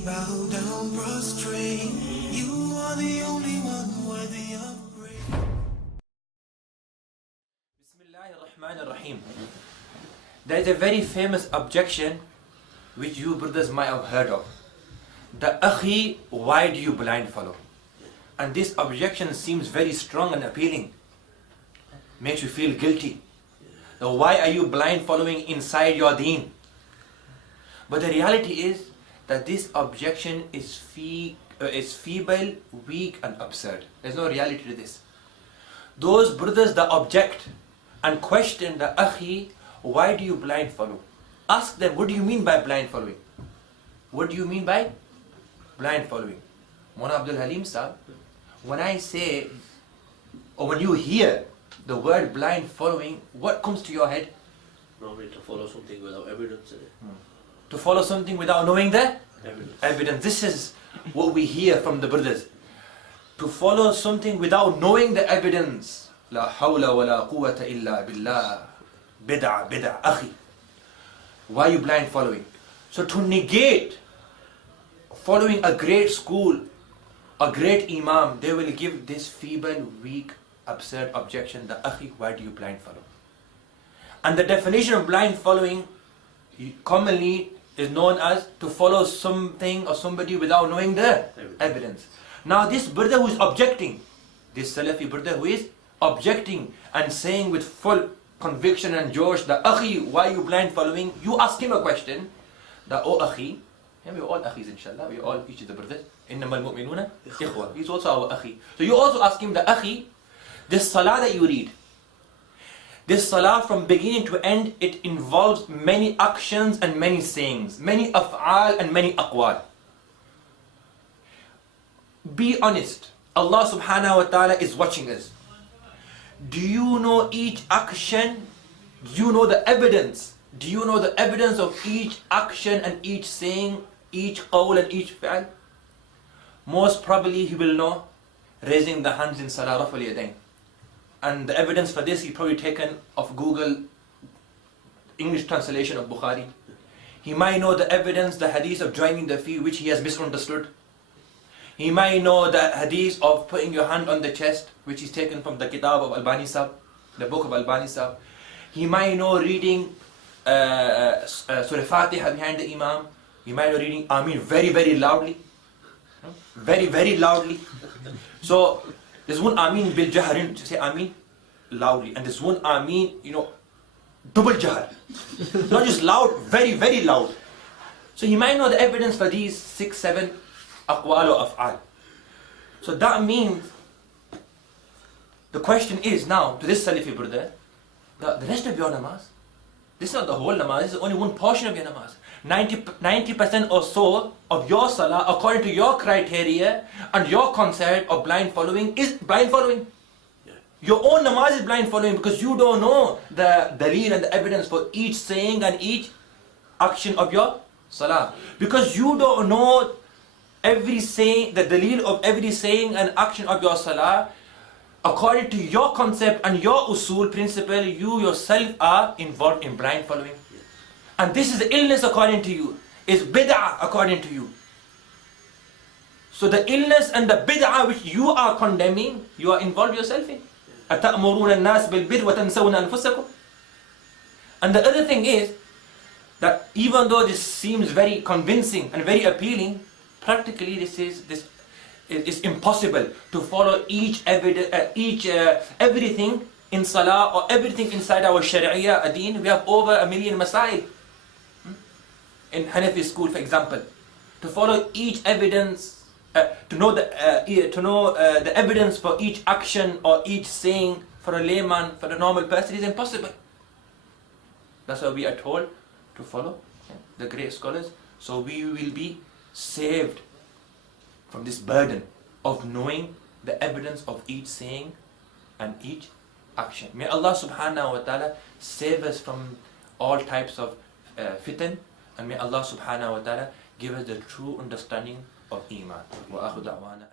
we bow down, prostrate. You are the only one worthy of praise. Bismillahirrahmanirrahim. There is a very famous objection which you brothers might have heard of. The Akhi, why do you blind follow? And this objection seems very strong and appealing. Makes you feel guilty. Now, why are you blind following inside your deen? But the reality is that this objection is feeble, weak and absurd. There's no reality to this. Those brothers that object and question the Akhi, why do you blind follow? Ask them, what do you mean by blind following? What do you mean by blind following? Mona Abdul Halim Sahib, when I say, or when you hear the word blind following, what comes to your head? Normally to follow something without evidence in it. To follow something without knowing the Evidence. This is what we hear from the brothers. To follow something without knowing the evidence. La hawla wa la quwwata illa billah. Bid'ah, akhi. Why are you blind following? So to negate following a great school, a great imam, they will give this feeble, weak, absurd objection, the Akhi, why do you blind follow? And the definition of blind following commonly is known as to follow something or somebody without knowing the evidence. Now this brother who is objecting, this Salafi brother who is objecting and saying with full conviction and josh, the Akhi, why are you blind following? You ask him a question, the oh Akhi, and we're all Akhis inshallah, we're all each of the brothers. إِنَّمَا الْمُؤْمِنُونَ إِخْوَةٌ. He's also our Akhi. So you also ask him, the Akhi, this salah that you read, this salah from beginning to end, it involves many actions and many sayings, many af'al and many aqwal. Be honest. Allah subhanahu wa ta'ala is watching us. Do you know each action? Do you know the evidence? Do you know the evidence of each action and each saying, each qawl and each fi'al? Most probably he will know raising the hands in salah raf'al yadayn. And the evidence for this he probably taken of Google English translation of Bukhari. He might know the evidence, the hadith of joining the feet, which he has misunderstood. He might know the hadith of putting your hand on the chest, which is taken from the kitab of Albani Sahib, the book of Albani Sahib. He might know reading Surah Fatiha behind the Imam. He might know reading Ameen very, very loudly. Very, very loudly. So there's one Ameen bil Jaharin, to say Ameen loudly, and there's one Ameen, double Jahar. Not just loud, very, very loud. So you might know the evidence for these 6, 7 aqwal or af'al. So that means, the question is now to this Salafi brother, the rest of your namaz, this is not the whole namaz, this is only one portion of your namaz. 90% or so of your salah, according to your criteria and your concept of blind following, is blind following. Yeah. Your own namaz is blind following because you don't know the daleel and the evidence for each saying and each action of your salah. Because you don't know every saying, the daleel of every saying and action of your salah, according to your concept and your usul principle, you yourself are involved in blind following. And this is the illness according to you, is bid'ah according to you. So the illness and the bid'ah which you are condemning, you are involved yourself in. أَتَأْمُرُونَ النَّاسِ بِالْبِرِّ وَتَنْسَوْنَ أَنفُسَكُمْ. And the other thing is, that even though this seems very convincing and very appealing, practically this is impossible to follow everything in salah or everything inside our sharia adeen. We have over 1 million masail in Hanafi school, for example. To follow each evidence, to know the evidence for each action or each saying for a layman, for a normal person, is impossible. That's why we are told to follow the great scholars, so we will be saved from this burden of knowing the evidence of each saying and each action. May Allah subhanahu wa ta'ala save us from all types of fitan, and may Allah subhanahu wa ta'ala give us the true understanding of iman. Wa akhu da'wana.